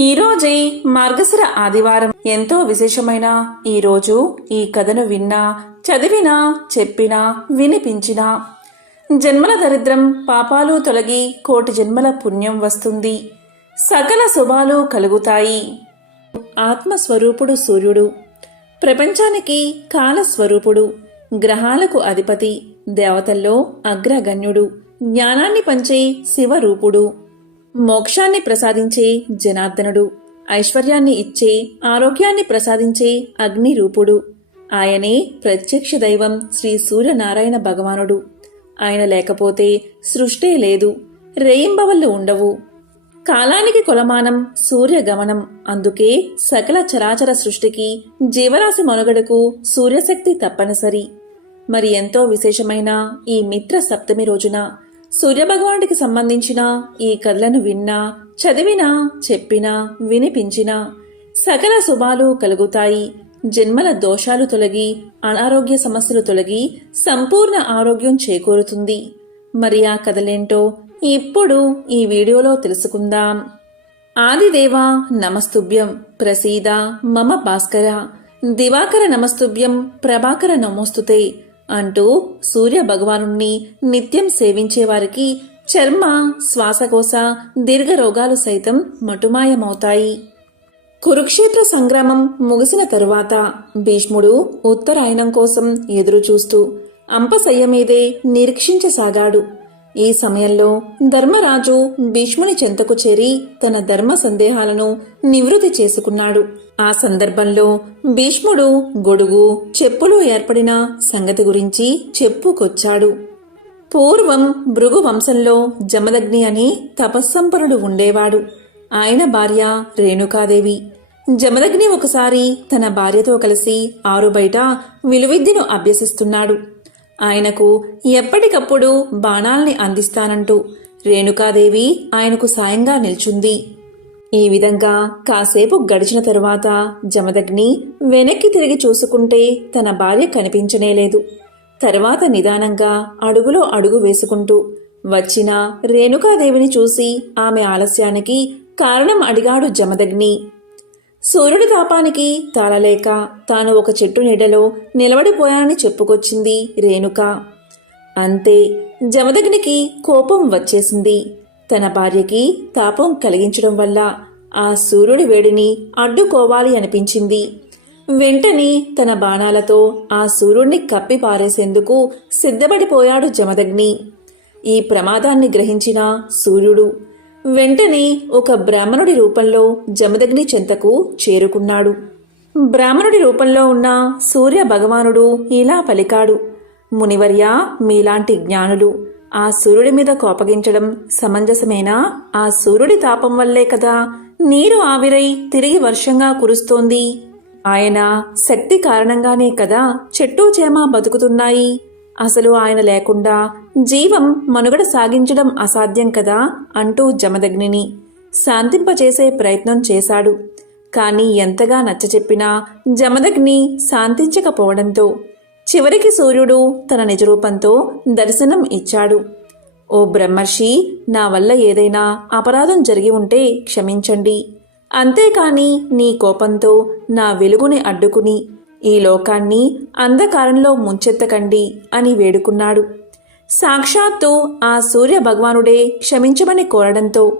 ఈరోజే మార్గశిర ఆదివారం ఎంతో విశేషమైన ఈ రోజు ఈ కథను విన్నా చదివినా చెప్పినా వినిపించినా. జన్మల దరిద్రం పాపాలు తొలగి కోటి జన్మల పుణ్యం వస్తుంది. సకల శుభాలు కలుగుతాయి. ఆత్మస్వరూపుడు సూర్యుడు. ప్రపంచానికి కాలస్వరూపుడు. గ్రహాలకు అధిపతి. దేవతల్లో అగ్రగణ్యుడు. జ్ఞానాన్ని పంచే శివరూపుడు. మోక్షాన్ని ప్రసాదించే జనార్దనుడు ఐశ్వర్యాన్ని ఇచ్చే ఆరోగ్యాన్ని ప్రసాదించే అగ్ని రూపుడు ఆయనే ప్రత్యక్ష దైవం శ్రీ సూర్యనారాయణ భగవానుడు. ఆయన లేకపోతే సృష్టే లేదు రేయింబవళ్ళు ఉండవు. కాలానికి కొలమానం సూర్యగమనం అందుకే సకల చరాచర సృష్టికి జీవరాశి మనుగడకు సూర్యశక్తి తప్పనిసరి. మరి ఎంతో విశేషమైన ఈ మిత్ర సప్తమి రోజున సూర్యభగవానుడికి సంబంధించిన ఈ కథలను విన్నా చదివినా చెప్పినా వినిపించినా సకల శుభాలు కలుగుతాయి. జన్మల దోషాలు తొలగి అనారోగ్య సమస్యలు తొలగి సంపూర్ణ ఆరోగ్యం చేకూరుతుంది. మరి ఆ కథలేంటో ఇప్పుడు ఈ వీడియోలో తెలుసుకుందాం. ఆదిదేవ నమస్తుభ్యం ప్రసీద మమ భాస్కర. దివాకర నమస్తుభ్యం ప్రభాకర నమోస్తుతే అంటూ సూర్య భగవానుణ్ణి నిత్యం సేవించేవారికి చర్మ శ్వాసకోశ దీర్ఘ రోగాలు సైతం మటుమాయమవుతాయి. కురుక్షేత్ర సంగ్రామం ముగిసిన తరువాత భీష్ముడు ఉత్తరాయణం కోసం ఎదురుచూస్తూ అంపశయ్య మీదే నిరీక్షించసాగాడు. ఈ సమయంలో ధర్మరాజు భీష్ముని చెంతకు చేరి తన ధర్మ సందేహాలను నివృత్తి చేసుకున్నాడు. ఆ సందర్భంలో భీష్ముడు గొడుగు చెప్పులు ఏర్పడిన సంగతి గురించి చెప్పుకొచ్చాడు. పూర్వం భృగు వంశంలో జమదగ్ని అని తపస్సంపన్నుడు ఉండేవాడు. ఆయన భార్య రేణుకాదేవి. జమదగ్ని ఒకసారి తన భార్యతో కలిసి ఆరుబయట విలువిద్యను అభ్యసిస్తున్నాడు. ఆయనకు ఎప్పటికప్పుడు బాణాల్ని అందిస్తానంటూ రేణుకాదేవి ఆయనకు సాయంగా నిల్చుంది. ఈ విధంగా కాసేపు గడిచిన తరువాత జమదగ్ని వెనక్కి తిరిగి చూసుకుంటే తన భార్య కనిపించనేలేదు తర్వాత నిదానంగా అడుగులో అడుగు వేసుకుంటూ వచ్చిన రేణుకాదేవిని చూసి ఆమె ఆలస్యానికి కారణం అడిగాడు జమదగ్ని. సూర్యుడి తాపానికి తాళలేక తాను ఒక చెట్టు నీడలో నిలబడిపోయానని చెప్పుకొచ్చింది రేణుక. అంతే జమదగ్నికి కోపం వచ్చేసింది. తన భార్యకి తాపం కలిగించడం వల్ల ఆ సూర్యుడి వేడిని అడ్డుకోవాలి అనిపించింది. వెంటనే తన బాణాలతో ఆ సూర్యుడిని కప్పి పారేసేందుకు సిద్ధపడిపోయాడు జమదగ్ని. ఈ ప్రమాదాన్ని గ్రహించిన సూర్యుడు వెంటనే ఒక బ్రాహ్మణుడి రూపంలో జమదగ్ని చెంతకు చేరుకున్నాడు. బ్రాహ్మణుడి రూపంలో ఉన్న సూర్య భగవానుడు ఇలా పలికాడు. మునివర్య మీలాంటి జ్ఞానులు ఆ సూర్యుడి మీద కోపగించడం సమంజసమేనా? ఆ సూర్యుడి తాపం వల్లే కదా నీరు ఆవిరై తిరిగి వర్షంగా కురుస్తోంది? ఆయన శక్తి కారణంగానే కదా చెట్టు చేమ బతుకుతున్నాయి. అసలు ఆయన లేకుండా జీవం మనుగడ సాగించడం అసాధ్యం కదా అంటూ జమదగ్నిని శాంతింపచేసే ప్రయత్నం చేశాడు. కానీ ఎంతగా నచ్చచెప్పినా జమదగ్ని శాంతించకపోవడంతో చివరికి సూర్యుడు తన నిజరూపంతో దర్శనం ఇచ్చాడు. ఓ బ్రహ్మర్షి నా వల్ల ఏదైనా అపరాధం జరిగి ఉంటే క్షమించండి. అంతేకాని నీ కోపంతో నా వెలుగుని అడ్డుకుని ఈ లోకాన్ని అంధకారంలో ముంచెత్తకండి అని వేడుకున్నాడు. సాక్షాత్తు ఆ సూర్య భగవానుడే క్షమించమని కోరడంతో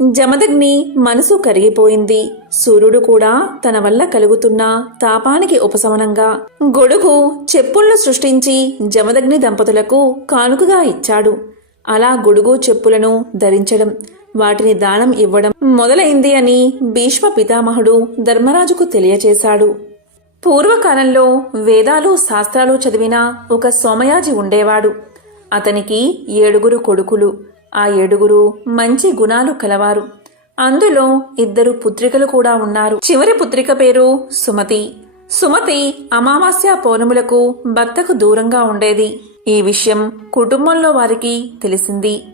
జమదగ్ని మనసు కరిగిపోయింది. సూర్యుడు కూడా తన వల్ల కలుగుతున్న తాపానికి ఉపశమనంగా గొడుగు చెప్పులను సృష్టించి జమదగ్ని దంపతులకు కానుకగా ఇచ్చాడు. అలా గొడుగు చెప్పులను ధరించడం వాటిని దానం ఇవ్వడం మొదలైంది అని భీష్మ పితామహుడు ధర్మరాజుకు తెలియచేశాడు. పూర్వకాలంలో వేదాలు శాస్త్రాలు చదివిన ఒక సోమయాజి ఉండేవాడు. అతనికి ఏడుగురు కొడుకులు. ఆ ఏడుగురు మంచి గుణాలు కలవారు. అందులో ఇద్దరు పుత్రికలు కూడా ఉన్నారు. చివరి పుత్రిక పేరు సుమతి. సుమతి అమావాస్య పౌర్ణములకు భర్తకు దూరంగా ఉండేది. ఈ విషయం కుటుంబంలో వారికి తెలిసింది.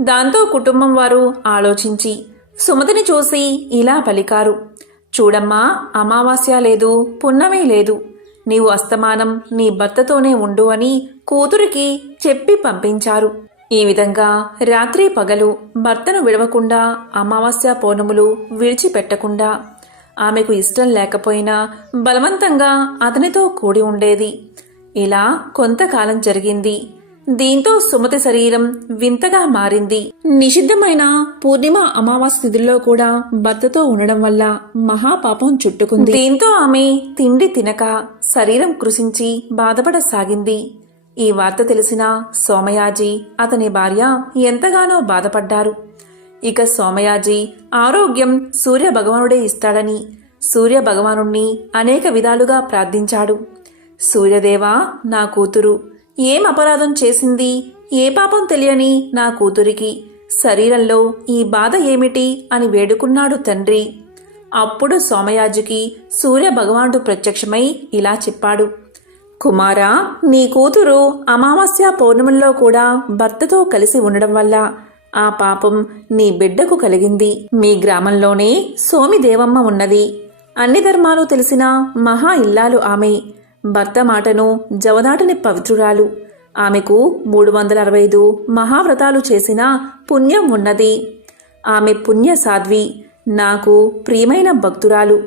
దాంతో కుటుంబం వారు ఆలోచించి సుమతిని చూసి ఇలా పలికారు. చూడమ్మా అమావాస్య లేదు పున్నమి లేదు. నీవు అస్తమానం నీ భర్తతోనే ఉండు అని కూతురికి చెప్పి పంపించారు. ఈ విధంగా రాత్రి పగలు భర్తను విడవకుండా అమావాస్య పౌర్ణములు విడిచిపెట్టకుండా ఆమెకు ఇష్టం లేకపోయినా బలవంతంగా అతనితో కూడి ఉండేది. ఇలా కొంతకాలం జరిగింది. దీంతో సుమతి శరీరం వింతగా మారింది. నిషిద్ధమైన పూర్ణిమ అమావాస్య తిథుల్లో కూడా భర్తతో ఉండడం వల్ల మహాపాపం చుట్టుకుంది. దీంతో ఆమె తిండి తినక శరీరం కృషించి బాధపడసాగింది. ఈ వార్త తెలిసిన సోమయాజీ అతని భార్య ఎంతగానో బాధపడ్డారు. ఇక సోమయాజీ ఆరోగ్యం సూర్య భగవానుడే ఇస్తాడని సూర్య భగవానుణ్ణి అనేక విధాలుగా ప్రార్థించాడు. సూర్యదేవా నా కూతురు ఏం అపరాధం చేసింది? ఏ పాపం తెలియని నా కూతురికి. శరీరంలో ఈ బాధ ఏమిటి అని వేడుకున్నాడు తండ్రి. అప్పుడు సోమయాజుకి సూర్య భగవానుడు ప్రత్యక్షమై ఇలా చెప్పాడు. కుమారా నీ కూతురు అమావాస్య పౌర్ణమిలో కూడా భర్తతో కలిసి ఉండడం వల్ల ఆ పాపం నీ బిడ్డకు కలిగింది. మీ గ్రామంలోనే సోమిదేవమ్మ ఉన్నది. అన్ని ధర్మాలు తెలిసిన మహా ఇల్లాలు ఆమె. భర్త మాటను జవదాటని పవిత్రురాలు. ఆమెకు మూడు వందల అరవై ఐదు మహావ్రతాలు చేసిన పుణ్యం ఉన్నది. ఆమె పుణ్య సాధ్వి నాకు ప్రియమైన భక్తురాలు.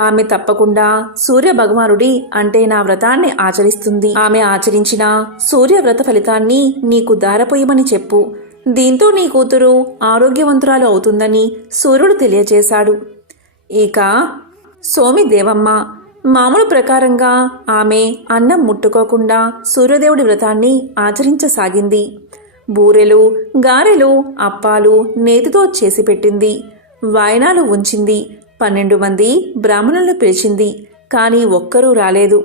ఆమె తప్పకుండా సూర్య భగవానుడి అంటే నా వ్రతాన్ని ఆచరిస్తుంది. ఆమె ఆచరించిన సూర్య వ్రత ఫలితాన్ని నీకు దారపోయమని చెప్పు. దీంతో నీ కూతురు ఆరోగ్యవంతురాలు అవుతుందని సూర్యుడు తెలియజేశాడు ఇక సోమి దేవమ్మ మామూలు ప్రకారంగా ఆమె అన్నం ముట్టుకోకుండా సూర్యదేవుడి వ్రతాన్ని ఆచరించసాగింది. బూరెలు గారెలు అప్పాలు నేతితో చేసి పెట్టింది. వాయనాలు ఉంచింది. పన్నెండు మంది బ్రాహ్మణులను పిలిచింది కానీ ఒక్కరూ రాలేదు.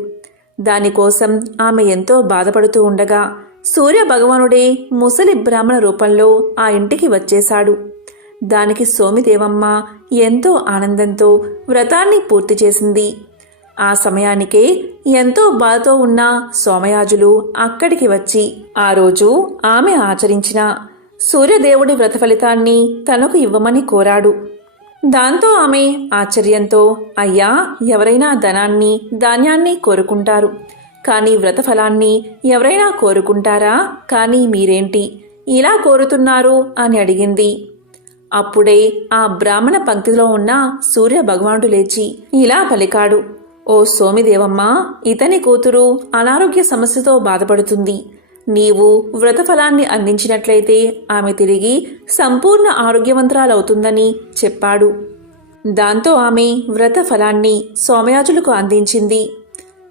దానికోసం ఆమె ఎంతో బాధపడుతూ ఉండగా సూర్య భగవానుడే ముసలి బ్రాహ్మణ రూపంలో ఆ ఇంటికి వచ్చేశాడు. దానికి సోమిదేవమ్మ ఎంతో ఆనందంతో వ్రతాన్ని పూర్తి చేసింది. ఆ సమయానికే ఎంతో బాధతో ఉన్న సోమయాజులు అక్కడికి వచ్చి ఆ రోజు ఆమె ఆచరించిన సూర్యదేవుడి వ్రత ఫలితాన్ని తనకు ఇవ్వమని కోరాడు. దాంతో ఆమె ఆశ్చర్యంతో అయ్యా ఎవరైనా ధనాన్ని ధాన్యాన్ని కోరుకుంటారు. కానీ వ్రత ఫలాన్ని ఎవరైనా కోరుకుంటారా? కానీ మీరేంటి? ఇలా కోరుతున్నారు అని అడిగింది. అప్పుడే ఆ బ్రాహ్మణ పంక్తిలో ఉన్న సూర్య భగవానుడు లేచి ఇలా పలికాడు. ఓ సోమిదేవమ్మ ఇతని కూతురు అనారోగ్య సమస్యతో బాధపడుతుంది. నీవు వ్రతఫలాన్ని అందించినట్లయితే ఆమె తిరిగి సంపూర్ణ ఆరోగ్యవంతురాలవుతుందని చెప్పాడు. దాంతో ఆమె వ్రత ఫలాన్ని సోమయాజులకు అందించింది.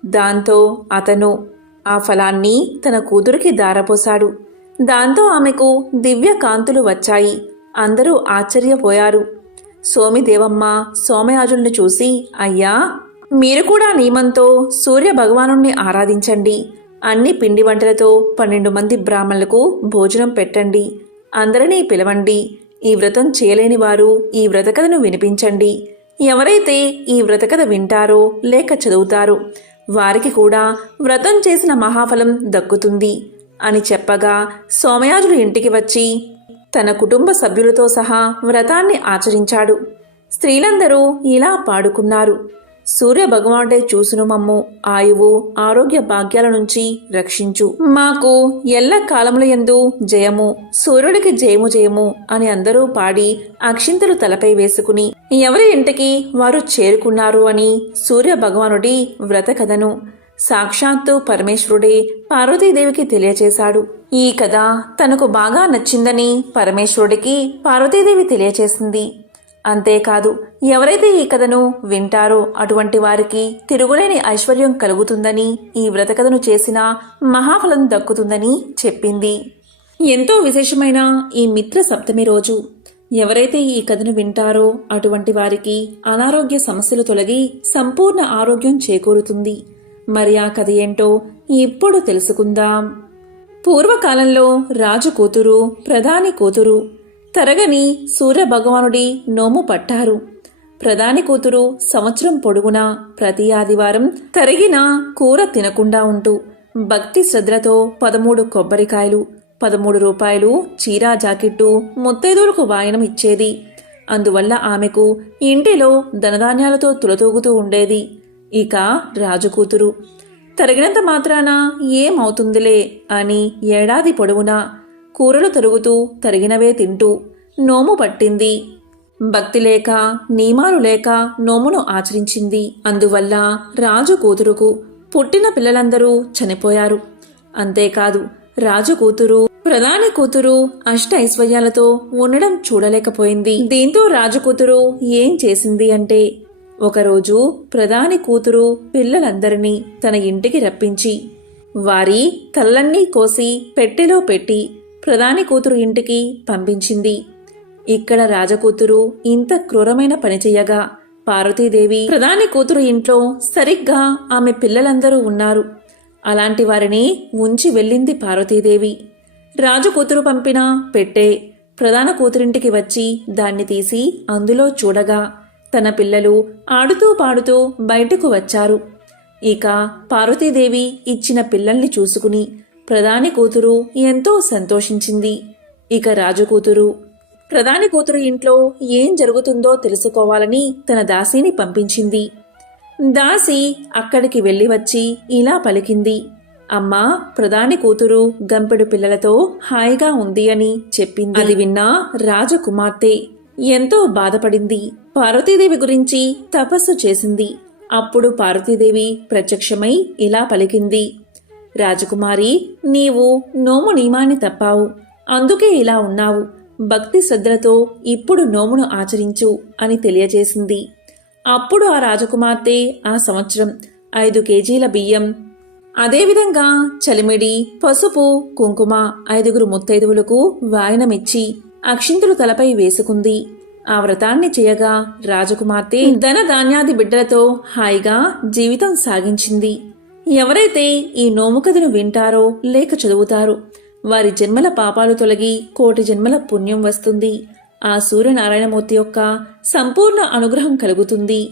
దాంతో అతను ఆ ఫలాన్ని తన కూతురికి దారపోశాడు దాంతో ఆమెకు దివ్య కాంతులు వచ్చాయి. అందరూ ఆశ్చర్యపోయారు. సోమిదేవమ్మ సోమయాజుల్ని చూసి అయ్యా మీరు కూడా నియమంతో సూర్య భగవానుణ్ణి ఆరాధించండి. అన్ని పిండి వంటలతో పన్నెండు మంది బ్రాహ్మణులకు భోజనం పెట్టండి. అందరినీ పిలవండి. ఈ వ్రతం చేయలేని వారు ఈ వ్రతకథను వినిపించండి. ఎవరైతే ఈ వ్రతకథ వింటారో లేక చదువుతారో వారికి కూడా వ్రతం చేసిన మహాఫలం దక్కుతుంది అని చెప్పగా సోమయాజుడు ఇంటికి వచ్చి తన కుటుంబ సభ్యులతో సహా వ్రతాన్ని ఆచరించాడు. స్త్రీలందరూ ఇలా పాడుకున్నారు. సూర్య భగవానుడే చూసును మమ్ము ఆయువు ఆరోగ్య భాగ్యాల నుంచి రక్షించు. మాకు ఎల్ల కాలముల యందు జయము సూర్యుడికి జయము జయము అని అందరూ పాడి అక్షింతలు తలపై వేసుకుని ఎవరి ఇంటికి వారు చేరుకున్నారు అని సూర్య భగవానుడి వ్రత కథను సాక్షాత్తు పరమేశ్వరుడే పార్వతీదేవికి తెలియచేశాడు. ఈ కథ తనకు బాగా నచ్చిందని పరమేశ్వరుడికి పార్వతీదేవి తెలియచేసింది. అంతేకాదు ఎవరైతే ఈ కథను వింటారో అటువంటి వారికి తిరుగులేని ఐశ్వర్యం కలుగుతుందని ఈ వ్రతకథను చేసిన మహాఫలం దక్కుతుందని చెప్పింది. ఎంతో విశేషమైన ఈ మిత్ర సప్తమి రోజు. ఎవరైతే ఈ కథను వింటారో అటువంటి వారికి అనారోగ్య సమస్యలు తొలగి సంపూర్ణ ఆరోగ్యం చేకూరుతుంది. మరి ఆ కథ ఏంటో ఇప్పుడు తెలుసుకుందాం. పూర్వకాలంలో రాజు కూతురు ప్రధాని కూతురు తరగని సూర్య భగవానుడి నోము పట్టారు. ప్రధాని కూతురు సంవత్సరం పొడుగునా ప్రతి ఆదివారం తరిగిన కూర తినకుండా ఉంటూ భక్తి శ్రద్ధలతో పదమూడు కొబ్బరికాయలు పదమూడు రూపాయలు చీరా జాకెట్టు ముత్తైదులకు వాయనం ఇచ్చేది. అందువల్ల ఆమెకు ఇంటిలో ధనధాన్యాలతో తులతూగుతూ ఉండేది. ఇక రాజు కూతురు తరిగినంత మాత్రాన ఏమవుతుందిలే అని ఏడాది పొడవునా కూరలు తరుగుతూ తరిగినవే తింటూ నోము పట్టింది. భక్తి లేక నియమాలు లేక నోమును ఆచరించింది. అందువల్ల రాజు కూతురుకు పుట్టిన పిల్లలందరూ చనిపోయారు. అంతేకాదు రాజు కూతురు ప్రధాని కూతురు అష్ట ఐశ్వర్యాలతో ఉండడం చూడలేకపోయింది. దీంతో రాజు కూతురు ఏం చేసింది అంటే ఒకరోజు ప్రధాని కూతురు పిల్లలందరినీ తన ఇంటికి రప్పించి వారి తల్లన్నీ కోసి పెట్టెలో పెట్టి ప్రధాని కూతురు ఇంటికి పంపించింది. ఇక్కడ రాజకూతురు ఇంత క్రూరమైన పని పార్వతీదేవి ప్రధాని కూతురు ఇంట్లో సరిగ్గా ఆమె పిల్లలందరూ ఉన్నారు. అలాంటి వారిని ఉంచి వెళ్ళింది పార్వతీదేవి. రాజు కూతురు పంపిన పెట్టే ప్రధాన కూతురింటికి వచ్చి దాన్ని తీసి అందులో చూడగా తన పిల్లలు ఆడుతూ పాడుతూ బయటకు వచ్చారు. ఇక పార్వతీదేవి ఇచ్చిన పిల్లల్ని చూసుకుని ప్రధాని కూతురు ఎంతో సంతోషించింది. ఇక రాజు కూతురు ప్రధాని కూతురు ఇంట్లో ఏం జరుగుతుందో తెలుసుకోవాలని తన దాసిని పంపించింది. దాసి అక్కడికి వెళ్ళి వచ్చి ఇలా పలికింది అమ్మా ప్రధాని కూతురు గంపెడు పిల్లలతో హాయిగా ఉంది అని చెప్పింది. అది విన్నా రాజకుమార్తె ఎంతో బాధపడింది. పార్వతీదేవి గురించి తపస్సు చేసింది. అప్పుడు పార్వతీదేవి ప్రత్యక్షమై ఇలా పలికింది రాజకుమారి నీవు నోము నియమాన్ని తప్పావు. అందుకే ఇలా ఉన్నావు. భక్తి శ్రద్ధలతో ఇప్పుడు నోమును ఆచరించు అని తెలియజేసింది. అప్పుడు ఆ రాజకుమార్తె ఆ సంవత్సరం ఐదు కేజీల బియ్యం అదేవిధంగా చలిమిడి పసుపు కుంకుమ ఐదుగురు ముత్తైదువులకు వాయనమిచ్చి అక్షింతులు తలపై వేసుకుంది. ఆ వ్రతాన్ని చేయగా రాజకుమార్తె ధన ధాన్యాది బిడ్డలతో హాయిగా జీవితం సాగించింది. ఎవరైతే ఈ నోము కథను వింటారో లేక చదువుతారో వారి జన్మల పాపాలు తొలగి కోటి జన్మల పుణ్యం వస్తుంది. ఆ సూర్యనారాయణమూర్తి యొక్క సంపూర్ణ అనుగ్రహం కలుగుతుంది.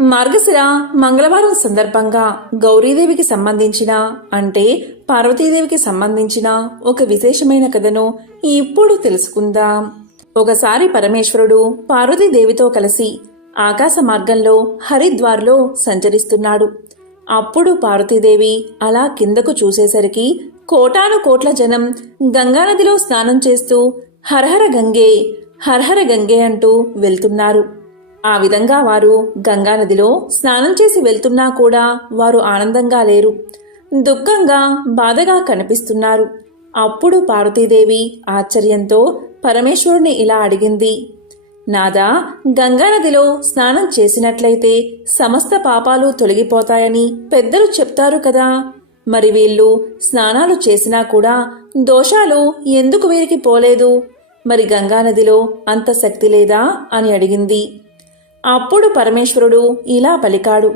మార్గశిర మంగళవారం సందర్భంగా గౌరీదేవికి సంబంధించిన అంటే పార్వతీదేవికి సంబంధించిన ఒక విశేషమైన కథను ఇప్పుడు తెలుసుకుందాం. ఒకసారి పరమేశ్వరుడు పార్వతీదేవితో కలిసి ఆకాశ మార్గంలో హరిద్వార్లో సంచరిస్తున్నాడు. అప్పుడు పార్వతీదేవి అలా కిందకు చూసేసరికి కోటాను కోట్ల జనం గంగానదిలో స్నానం చేస్తూ హరహర గంగే హరహర గంగే అంటూ వెళ్తున్నారు. ఆ విధంగా వారు గంగానదిలో స్నానం చేసి వెళ్తున్నా కూడా వారు ఆనందంగా లేరు. దుఃఖంగా బాధగా కనిపిస్తున్నారు. అప్పుడు పార్వతీదేవి ఆశ్చర్యంతో పరమేశ్వరుని ఇలా అడిగింది. నాదా గంగానదిలో స్నానం చేసినట్లయితే సమస్త పాపాలు తొలగిపోతాయని పెద్దలు చెప్తారు కదా. మరి వీళ్ళు స్నానాలు చేసినా కూడా దోషాలు ఎందుకు వీరికి పోలేదు? మరి గంగానదిలో అంత శక్తి లేదా అని అడిగింది. అప్పుడు పరమేశ్వరుడు ఇలా పలికాడు.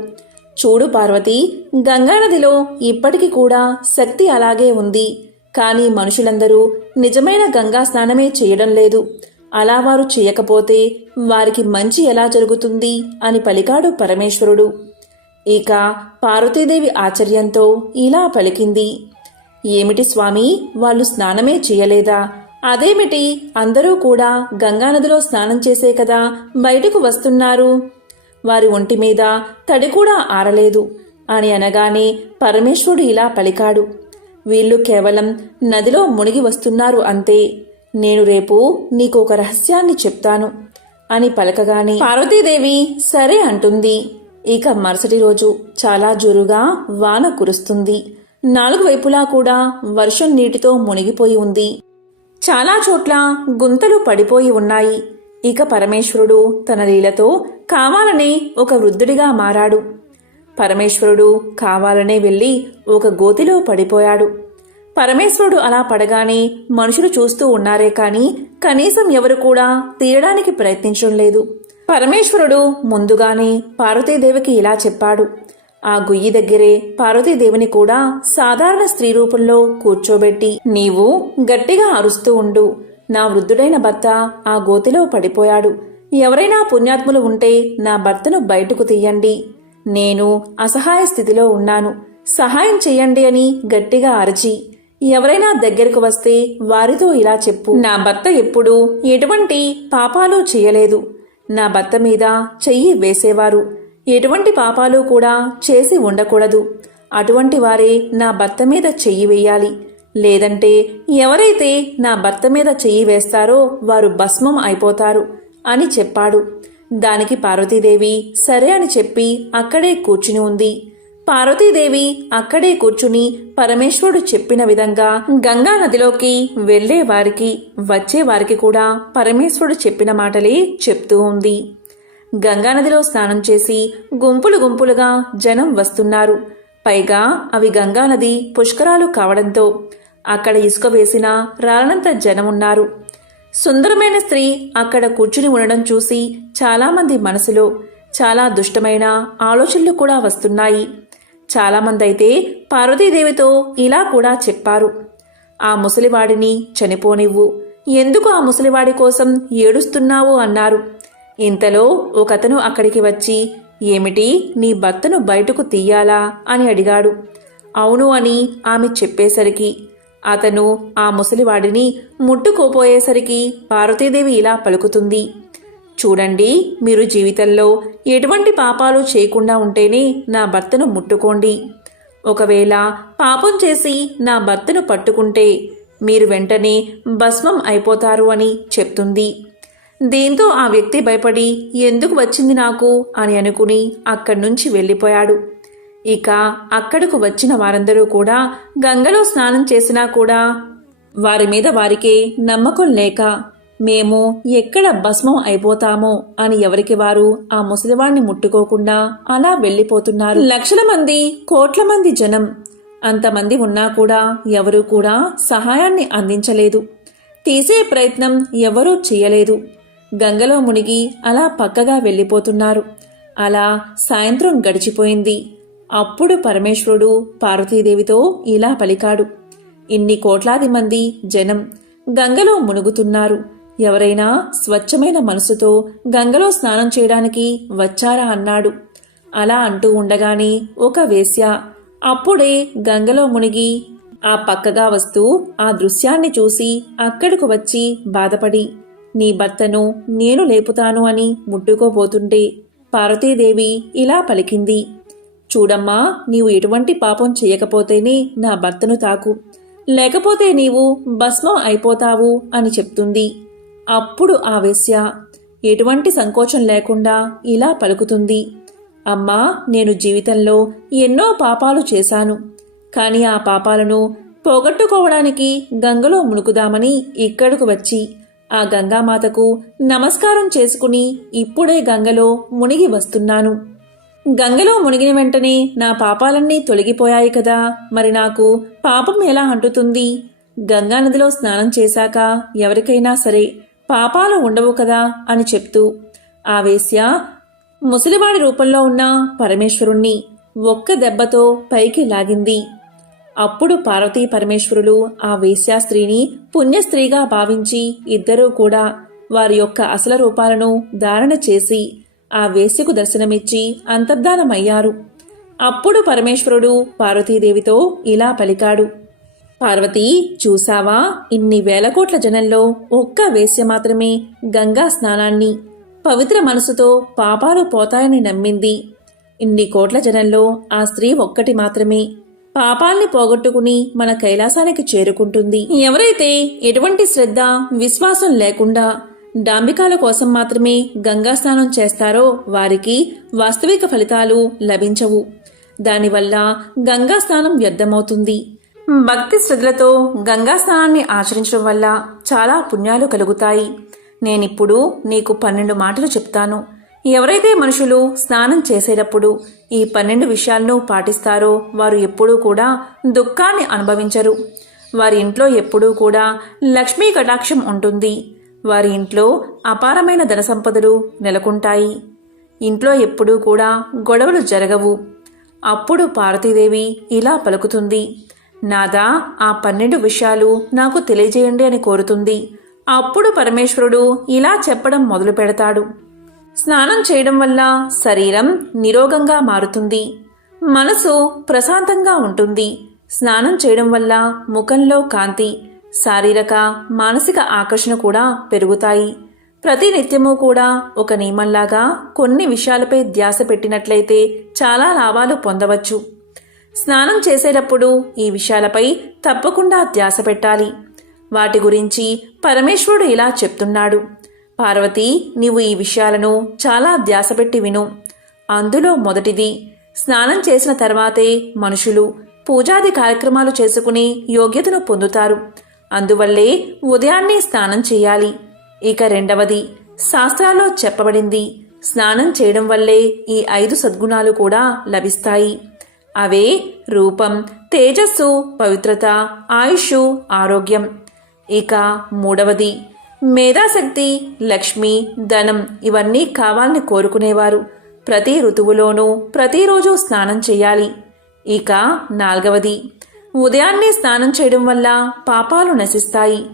చూడు పార్వతి గంగానదిలో ఇప్పటికి కూడా శక్తి అలాగే ఉంది. కానీ మనుషులందరూ నిజమైన గంగా స్నానమే చేయడం లేదు. అలా వారు చేయకపోతే వారికి మంచి ఎలా జరుగుతుంది అని పలికాడు పరమేశ్వరుడు. ఇక పార్వతీదేవి ఆశ్చర్యంతో ఇలా పలికింది. ఏమిటి స్వామి వాళ్ళు స్నానమే చేయలేదా? అదేమిటి అందరూ కూడా గంగానదిలో స్నానం చేసే కదా బయటకు వస్తున్నారు? వారి ఒంటి మీద తడి కూడా ఆరలేదు అని అనగానే పరమేశ్వరుడు ఇలా పలికాడు. వీళ్ళు కేవలం నదిలో మునిగి వస్తున్నారు అంతే. నేను రేపు నీకు ఒక రహస్యాన్ని చెప్తాను. అని పలకగానే పార్వతీదేవి సరే అంటుంది. ఇక మరుసటి రోజు చాలా జోరుగా వాన కురుస్తుంది. నాలుగు వైపులా కూడా వర్షం నీటితో మునిగిపోయి ఉంది. చాలా చోట్ల గుంతలు పడిపోయి ఉన్నాయి. ఇక పరమేశ్వరుడు తన లీలతో కావాలనే ఒక వృద్ధుడిగా మారాడు. పరమేశ్వరుడు కావాలనే వెళ్ళి ఒక గోతిలో పడిపోయాడు. పరమేశ్వరుడు అలా పడగానే మనుషులు చూస్తూ ఉన్నారే కాని కనీసం ఎవరు కూడా తీయడానికి ప్రయత్నించడం లేదు. పరమేశ్వరుడు ముందుగానే పార్వతీదేవికి ఇలా చెప్పాడు. ఆ గుయ్యి దగ్గరే పార్వతీదేవిని కూడా సాధారణ స్త్రీ రూపంలో కూర్చోబెట్టి నీవు గట్టిగా అరుస్తూ ఉండు. నా వృద్ధుడైన భర్త ఆ గోతిలో పడిపోయాడు. ఎవరైనా పుణ్యాత్ములు ఉంటే నా భర్తను బయటకు తీయండి. నేను అసహాయ స్థితిలో ఉన్నాను. సహాయం చెయ్యండి అని గట్టిగా అరిచి ఎవరైనా దగ్గరకు వస్తే వారితో ఇలా చెప్పు. నా భర్త ఎప్పుడూ ఎటువంటి పాపాలు చేయలేదు. నా భర్త మీద చెయ్యి వేసేవారు. ఎటువంటి పాపాలు కూడా చేసి ఉండకూడదు. అటువంటి వారే నా భర్త మీద చెయ్యి వేయాలి. లేదంటే ఎవరైతే నా భర్త మీద చెయ్యి వేస్తారో వారు భస్మం అయిపోతారు అని చెప్పాడు. దానికి పార్వతీదేవి సరే అని చెప్పి అక్కడే కూర్చుని ఉంది. పార్వతీదేవి అక్కడే కూర్చుని పరమేశ్వరుడు చెప్పిన విధంగా గంగా నదిలోకి వెళ్ళే వారికి వచ్చే వారికి కూడా పరమేశ్వరుడు చెప్పిన మాటలే చెప్తూ ఉంది. గంగానదిలో స్నానం చేసి గుంపులు గుంపులుగా జనం వస్తున్నారు. పైగా అవి గంగానది పుష్కరాలు కావడంతో అక్కడ ఇసుక వేసిన రాలనంత జనమున్నారు సుందరమైన స్త్రీ అక్కడ కూర్చుని ఉండడం చూసి చాలామంది మనసులో చాలా దుష్టమైన ఆలోచనలు కూడా వస్తున్నాయి. చాలామంది అయితే పార్వతీదేవితో ఇలా కూడా చెప్పారు. ఆ ముసలివాడిని చనిపోనివ్వు. ఎందుకు ఆ ముసలివాడి కోసం ఏడుస్తున్నావు? అన్నారు. ఇంతలో ఒకతను అక్కడికి వచ్చి ఏమిటి నీ భర్తను బయటకు తీయాలా? అని అడిగాడు. అవును అని ఆమె చెప్పేసరికి అతను ఆ ముసలివాడిని ముట్టుకోపోయేసరికి పార్వతీదేవి ఇలా పలుకుతుంది. చూడండి మీరు జీవితంలో ఎటువంటి పాపాలు చేయకుండా ఉంటేనే నా భర్తను ముట్టుకోండి. ఒకవేళ పాపం చేసి నా భర్తను పట్టుకుంటే మీరు వెంటనే భస్మం అయిపోతారు అని చెప్తుంది. దీంతో ఆ వ్యక్తి భయపడి ఎందుకు వచ్చింది నాకు? అని అనుకుని అక్కడి నుంచి వెళ్ళిపోయాడు. ఇక అక్కడకు వచ్చిన వారందరూ కూడా గంగలో స్నానం చేసినా కూడా వారి మీద వారికే నమ్మకం లేక మేము ఎక్కడ భస్మం అయిపోతామో అని ఎవరికి వారు ఆ ముసలివాణ్ణి ముట్టుకోకుండా అలా వెళ్ళిపోతున్నారు. లక్షల మంది కోట్ల మంది జనం అంతమంది ఉన్నా కూడా ఎవరూ కూడా సహాయాన్ని అందించలేదు. తీసే ప్రయత్నం ఎవరూ చేయలేదు. గంగలో మునిగి అలా పక్కగా వెళ్ళిపోతున్నారు. అలా సాయంత్రం గడిచిపోయింది. అప్పుడు పరమేశ్వరుడు పార్వతీదేవితో ఇలా పలికాడు. ఇన్ని కోట్లాది మంది జనం గంగలో మునుగుతున్నారు. ఎవరైనా స్వచ్ఛమైన మనసుతో గంగలో స్నానం చేయడానికి వచ్చారా అన్నాడు. అలా అంటూ ఉండగానే ఒక వేశ్య అప్పుడే గంగలో మునిగి ఆ పక్కగా వస్తూ ఆ దృశ్యాన్ని చూసి అక్కడకు వచ్చి బాధపడి నీ భర్తను నేను లేపుతాను అని ముట్టుకోబోతుంటే పార్వతీదేవి ఇలా పలికింది. చూడమ్మా నీవు ఎటువంటి పాపం చేయకపోతేనే నా భర్తను తాకు. లేకపోతే నీవు భస్మం అయిపోతావు అని చెప్తుంది. అప్పుడు ఆ వేశ్య ఎటువంటి సంకోచం లేకుండా ఇలా పలుకుతుంది. అమ్మా నేను జీవితంలో ఎన్నో పాపాలు చేశాను. కానీ ఆ పాపాలను పోగొట్టుకోవడానికి గంగలో మునుకుదామని ఇక్కడకు వచ్చి ఆ గంగామాతకు నమస్కారం చేసుకుని ఇప్పుడే గంగలో మునిగి వస్తున్నాను. గంగలో మునిగిన వెంటనే నా పాపాలన్నీ తొలగిపోయాయి కదా మరి నాకు పాపం ఎలా అంటుతుంది? గంగా నదిలో స్నానం చేశాక ఎవరికైనా సరే పాపాలు ఉండవు కదా అని చెప్తూ ఆ వేశ్య ముసలివాడి రూపంలో ఉన్న పరమేశ్వరుణ్ణి ఒక్క దెబ్బతో పైకి లాగింది. అప్పుడు పార్వతీ పరమేశ్వరులు ఆ వేశ్యా స్త్రీని పుణ్యస్త్రీగా భావించి ఇద్దరూ కూడా వారి యొక్క అసలు రూపాలను ధారణ చేసి ఆ వేశ్యకు దర్శనమిచ్చి అంతర్ధానమయ్యారు. అప్పుడు పరమేశ్వరుడు పార్వతీదేవితో ఇలా పలికాడు. పార్వతి చూసావా ఇన్ని వేల కోట్ల జనంలో ఒక్క వేశ్య మాత్రమే గంగా స్నానాన్ని పవిత్ర మనసుతో పాపాలు పోతాయని నమ్మింది. ఇన్ని కోట్ల జనంలో ఆ స్త్రీ ఒక్కటి మాత్రమే పాపాల్ని పోగొట్టుకుని మన కైలాసానికి చేరుకుంటుంది. ఎవరైతే ఎటువంటి శ్రద్ధ విశ్వాసం లేకుండా డాంబికాల కోసం మాత్రమే గంగా స్నానం చేస్తారో వారికి వాస్తవిక ఫలితాలు లభించవు. దానివల్ల గంగా స్నానం వ్యర్థమవుతుంది. భక్తి శ్రద్ధలతో గంగా స్నానాన్ని ఆచరించడం వల్ల చాలా పుణ్యాలు కలుగుతాయి. నేనిప్పుడు నీకు పన్నెండు మాటలు చెప్తాను. ఎవరైతే మనుషులు స్నానం చేసేటప్పుడు ఈ పన్నెండు విషయాలను పాటిస్తారో వారు ఎప్పుడూ కూడా దుఃఖాన్ని అనుభవించరు. వారి ఇంట్లో ఎప్పుడూ కూడా లక్ష్మీ కటాక్షం ఉంటుంది. వారి ఇంట్లో అపారమైన ధన సంపదలు నెలకొంటాయి. ఇంట్లో ఎప్పుడూ కూడా గొడవలు జరగవు. అప్పుడు పార్వతీదేవి ఇలా పలుకుతుంది. నాదా ఆ పన్నెండు విషయాలు నాకు తెలియజేయండి అని కోరుతుంది. అప్పుడు పరమేశ్వరుడు ఇలా చెప్పడం మొదలు పెడతాడు. స్నానం చేయడం వల్ల శరీరం నిరోగంగా మారుతుంది. మనసు ప్రశాంతంగా ఉంటుంది. స్నానం చేయడం వల్ల ముఖంలో కాంతి శారీరక మానసిక ఆకర్షణ కూడా పెరుగుతాయి. ప్రతి నిత్యము కూడా ఒక నియమంలాగా కొన్ని విషయాలపై ధ్యాస పెట్టినట్లయితే చాలా లాభాలు పొందవచ్చు. స్నానం చేసేటప్పుడు ఈ విషయాలపై తప్పకుండా ధ్యాస పెట్టాలి. వాటి గురించి పరమేశ్వరుడు ఇలా చెప్తున్నాడు. పార్వతి నీవు ఈ విషయాలను చాలా ధ్యాస పెట్టి విను. అందులో మొదటిది స్నానం చేసిన తర్వాతే మనుషులు పూజాది కార్యక్రమాలు చేసుకునే యోగ్యతను పొందుతారు. అందువల్లే ఉదయాన్నే స్నానం చేయాలి. ఇక రెండవది శాస్త్రాల్లో చెప్పబడింది స్నానం చేయడం వల్లే ఈ ఐదు సద్గుణాలు కూడా లభిస్తాయి. అవే రూపం తేజస్సు పవిత్రత ఆయుష్ ఆరోగ్యం. ఇక మూడవది మేధాశక్తి లక్ష్మి ధనం ఇవన్నీ కావాలని కోరుకునేవారు. ప్రతి ఋతువులోనూ ప్రతిరోజు స్నానం చేయాలి. ఇక నాల్గవది ఉదయాన్నే స్నానం చేయడం వల్ల పాపాలు నశిస్తాయి.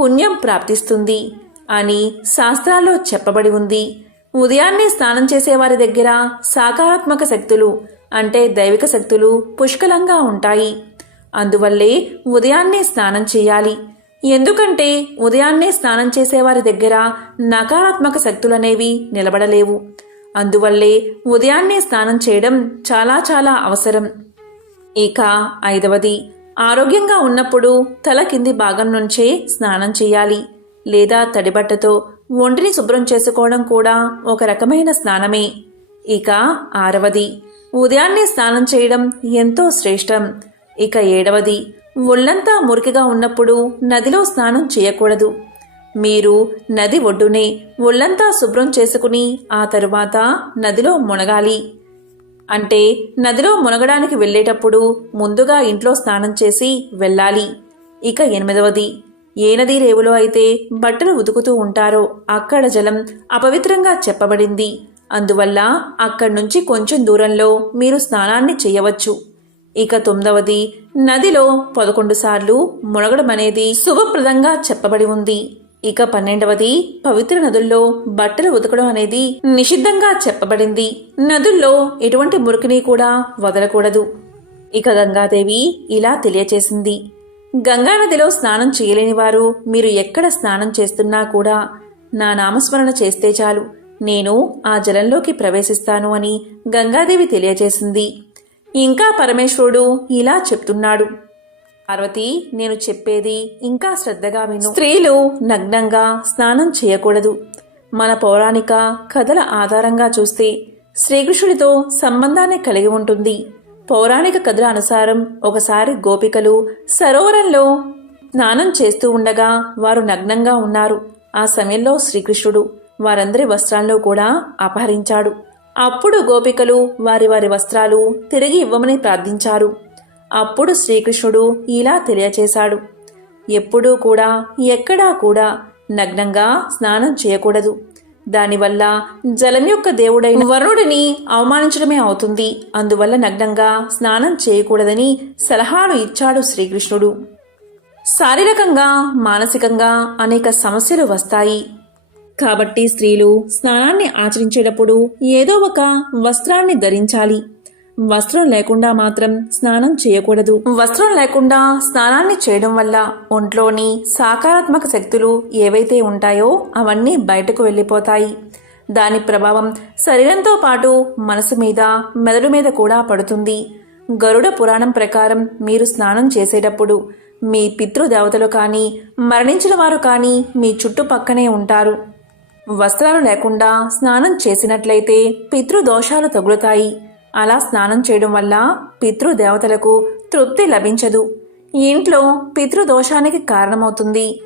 పుణ్యం ప్రాప్తిస్తుంది అని శాస్త్రాల్లో చెప్పబడి ఉంది. ఉదయాన్నే స్నానం చేసేవారి దగ్గర సాకారాత్మక శక్తులు అంటే దైవిక శక్తులు పుష్కలంగా ఉంటాయి. అందువల్లే ఉదయాన్నే స్నానం చేయాలి. ఎందుకంటే ఉదయాన్నే స్నానం చేసేవారి దగ్గర నకారాత్మక శక్తులనేవి నిలబడలేవు. అందువల్లే ఉదయాన్నే స్నానం చేయడం చాలా చాలా అవసరం. ఇక ఐదవది ఆరోగ్యంగా ఉన్నప్పుడు తల కింది భాగం నుంచే స్నానం చేయాలి. లేదా తడిబట్టతో ఒంటిని శుభ్రం చేసుకోవడం కూడా ఒక రకమైన స్నానమే. ఇక ఆరవది ఉదయాన్నే స్నానం చేయడం ఎంతో శ్రేష్టం. ఇక ఏడవది ఒళ్ళంతా మురికిగా ఉన్నప్పుడు నదిలో స్నానం చేయకూడదు. మీరు నది ఒడ్డునే ఒళ్ళంతా శుభ్రం చేసుకుని ఆ తరువాత నదిలో మునగాలి. అంటే నదిలో మునగడానికి వెళ్ళేటప్పుడు ముందుగా ఇంట్లో స్నానం చేసి వెళ్ళాలి. ఇక ఎనిమిదవది ఏ నది రేవులో అయితే బట్టలు ఉతుకుతూ ఉంటారో అక్కడ జలం అపవిత్రంగా చెప్పబడింది. అందువల్ల అక్కడి నుంచి కొంచెం దూరంలో మీరు స్నానాన్ని చేయవచ్చు. ఇక తొమ్మిదవది నదిలో పదకొండు సార్లు మునగడం అనేది శుభప్రదంగా చెప్పబడి ఉంది. ఇక పన్నెండవది పవిత్ర నదుల్లో బట్టలు ఉతకడం అనేది నిషిద్ధంగా చెప్పబడింది. నదుల్లో ఎటువంటి మురికిని కూడా వదలకూడదు. ఇక గంగాదేవి ఇలా తెలియచేసింది. గంగా నదిలో స్నానం చేయలేని వారు మీరు ఎక్కడ స్నానం చేస్తున్నా కూడా నా నామస్మరణ చేస్తే చాలు. నేను ఆ జలంలోకి ప్రవేశిస్తాను అని గంగాదేవి తెలియజేసింది. ఇంకా పరమేశ్వరుడు ఇలా చెప్తున్నాడు. పార్వతి నేను చెప్పేది ఇంకా శ్రద్ధగా విను. స్త్రీలు నగ్నంగా స్నానం చేయకూడదు. మన పౌరాణిక కథల ఆధారంగా చూస్తే శ్రీకృష్ణుడితో సంబంధాన్ని కలిగి ఉంటుంది. పౌరాణిక కథల అనుసారం ఒకసారి గోపికలు సరోవరంలో స్నానం చేస్తూ ఉండగా వారు నగ్నంగా ఉన్నారు. ఆ సమయంలో శ్రీకృష్ణుడు వారందరి వస్త్రాల్లో కూడా అపహరించాడు. అప్పుడు గోపికలు వారి వారి వస్త్రాలు తిరిగి ఇవ్వమని ప్రార్థించారు. అప్పుడు శ్రీకృష్ణుడు ఇలా తెలియచేశాడు. ఎప్పుడూ కూడా ఎక్కడా కూడా నగ్నంగా స్నానం చేయకూడదు. దానివల్ల జలం యొక్క దేవుడైన వరుణుడిని అవమానించడమే అవుతుంది. అందువల్ల నగ్నంగా స్నానం చేయకూడదని సలహాలు ఇచ్చాడు శ్రీకృష్ణుడు. శారీరకంగా మానసికంగా అనేక సమస్యలు వస్తాయి. కాబట్టి స్త్రీలు స్నానాన్ని ఆచరించేటప్పుడు ఏదో ఒక వస్త్రాన్ని ధరించాలి. వస్త్రం లేకుండా మాత్రం స్నానం చేయకూడదు. వస్త్రం లేకుండా స్నానాన్ని చేయడం వల్ల ఒంట్లోని సాకారాత్మక శక్తులు ఏవైతే ఉంటాయో అవన్నీ బయటకు వెళ్ళిపోతాయి. దాని ప్రభావం శరీరంతో పాటు మనసు మీద మెదడు మీద కూడా పడుతుంది. గరుడ పురాణం ప్రకారం మీరు స్నానం చేసేటప్పుడు మీ పితృదేవతలు కానీ మరణించిన వారు కానీ మీ చుట్టుపక్కనే ఉంటారు. వస్త్రాలు లేకుండా స్నానం చేసినట్లయితే పితృదోషాలు తగులుతాయి. అలా స్నానం చేయడం వల్ల పితృదేవతలకు తృప్తి లభించదు. ఇంట్లో పితృదోషానికి కారణమవుతుంది.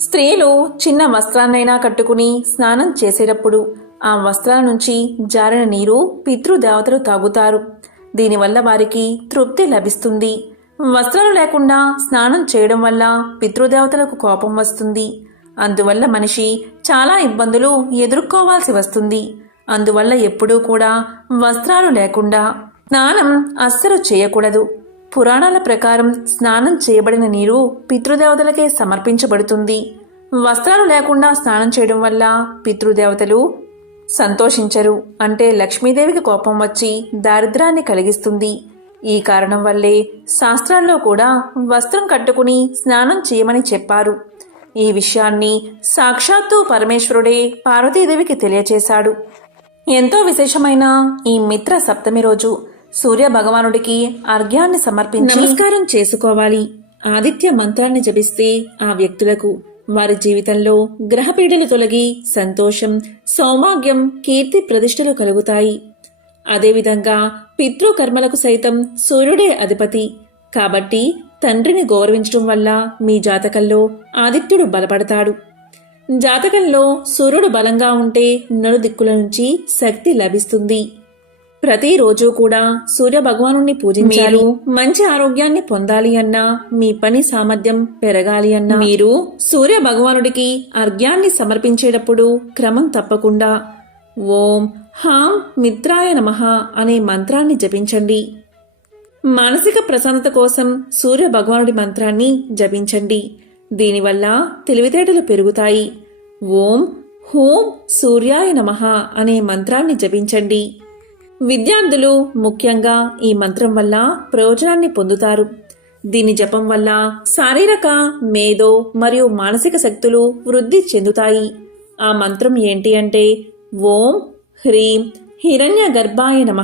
స్త్రీలు చిన్న వస్త్రాన్నైనా కట్టుకుని స్నానం చేసేటప్పుడు ఆ వస్త్రాల నుంచి జారిన నీరు పితృదేవతలు తాగుతారు. దీనివల్ల వారికి తృప్తి లభిస్తుంది. వస్త్రాలు లేకుండా స్నానం చేయడం వల్ల పితృదేవతలకు కోపం వస్తుంది. అందువల్ల మనిషి చాలా ఇబ్బందులు ఎదుర్కోవాల్సి వస్తుంది. అందువల్ల ఎప్పుడూ కూడా వస్త్రాలు లేకుండా స్నానం అస్సలు చేయకూడదు. పురాణాల ప్రకారం స్నానం చేయబడిన నీరు పితృదేవతలకే సమర్పించబడుతుంది. వస్త్రాలు లేకుండా స్నానం చేయడం వల్ల పితృదేవతలు సంతోషించరు. అంటే లక్ష్మీదేవికి కోపం వచ్చి దారిద్రాన్ని కలిగిస్తుంది. ఈ కారణం వల్లే శాస్త్రాల్లో కూడా వస్త్రం కట్టుకుని స్నానం చేయమని చెప్పారు. ఈ విషయాన్ని సాక్షాత్తు పరమేశ్వరుడే పార్వతీదేవికి తెలియచేశాడు. ఎంతో విశేషమైన ఈ మిత్ర సప్తమి రోజు సూర్య భగవానుడికి అర్ఘ్యాన్ని సమర్పించి నమస్కారం చేసుకోవాలి. ఆదిత్య మంత్రాన్ని జపిస్తే ఆ వ్యక్తులకు వారి జీవితంలో గ్రహపీడలు తొలగి సంతోషం సౌభాగ్యం కీర్తి ప్రతిష్టలు కలుగుతాయి. అదేవిధంగా పితృకర్మలకు సైతం సూర్యుడే అధిపతి. కాబట్టి తండ్రిని గౌరవించడం వల్ల మీ జాతకంలో ఆదిత్యుడు బలపడతాడు. జాతకంలో సూర్యుడు బలంగా ఉంటే నలుదిక్కుల నుంచి శక్తి లభిస్తుంది. ప్రతిరోజు కూడా సూర్య భగవాను పూజించాలి. మంచి ఆరోగ్యాన్ని పొందాలి అన్నా మీ పని సామర్థ్యం పెరగాలి అన్నా మీరు సూర్య భగవానుడికి అర్ఘ్యాన్ని సమర్పించేటప్పుడు క్రమం తప్పకుండా ఓం హాం మిత్రాయ నమః అనే మంత్రాన్ని జపించండి. మానసిక ప్రశాంతత కోసం సూర్య భగవానుడి మంత్రాన్ని జపించండి. దీనివల్ల తెలివితేటలు పెరుగుతాయి. ఓం హూం సూర్యాయ నమః అనే మంత్రాన్ని జపించండి. విద్యార్థులు ముఖ్యంగా ఈ మంత్రం వల్ల ప్రయోజనాన్ని పొందుతారు. దీని జపం వల్ల శారీరక మేధో మరియు మానసిక శక్తులు వృద్ధి చెందుతాయి. ఆ మంత్రం ఏంటి అంటే ఓం హ్రీం హిరణ్య గర్భాయ నమ.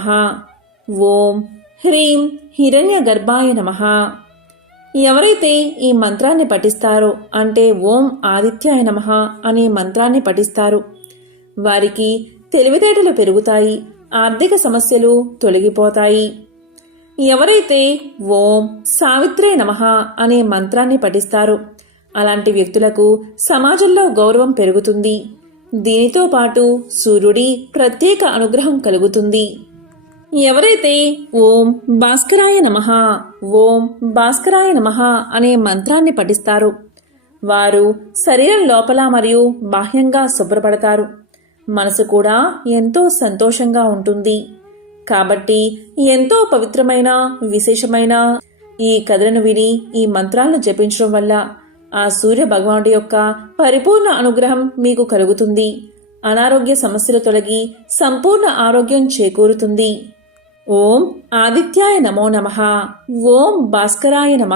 ఓం హ్రీం హిరణ్య గర్భాయ నమ. ఎవరైతే ఈ మంత్రాన్ని పఠిస్తారో అంటే ఓం ఆదిత్యాయ నమ అనే మంత్రాన్ని పఠిస్తారు. వారికి తెలివితేటలు పెరుగుతాయి ఆర్థిక సమస్యలు తొలగిపోతాయి. ఎవరైతే ఓం సావిత్రే నమః అనే మంత్రాన్ని పఠిస్తారో అలాంటి వ్యక్తులకు సమాజంలో గౌరవం పెరుగుతుంది. దీనితో పాటు సూర్యుడి ప్రత్యేక అనుగ్రహం కలుగుతుంది. ఎవరైతే ఓం భాస్కరాయ నమః ఓం భాస్కరాయ నమః అనే మంత్రాన్ని పఠిస్తారు వారు శరీరం లోపల మరియు బాహ్యంగా శుభ్రపడతారు. మనసు కూడా ఎంతో సంతోషంగా ఉంటుంది. కాబట్టి ఎంతో పవిత్రమైన విశేషమైన ఈ కథలను విని ఈ మంత్రాలను జపించడం వల్ల ఆ సూర్య భగవానుడి యొక్క పరిపూర్ణ అనుగ్రహం మీకు కలుగుతుంది. అనారోగ్య సమస్యలు తొలగి సంపూర్ణ ఆరోగ్యం చేకూరుతుంది. ఓం ఆదిత్యాయ నమో నమ. ఓం భాస్కరాయ నమ.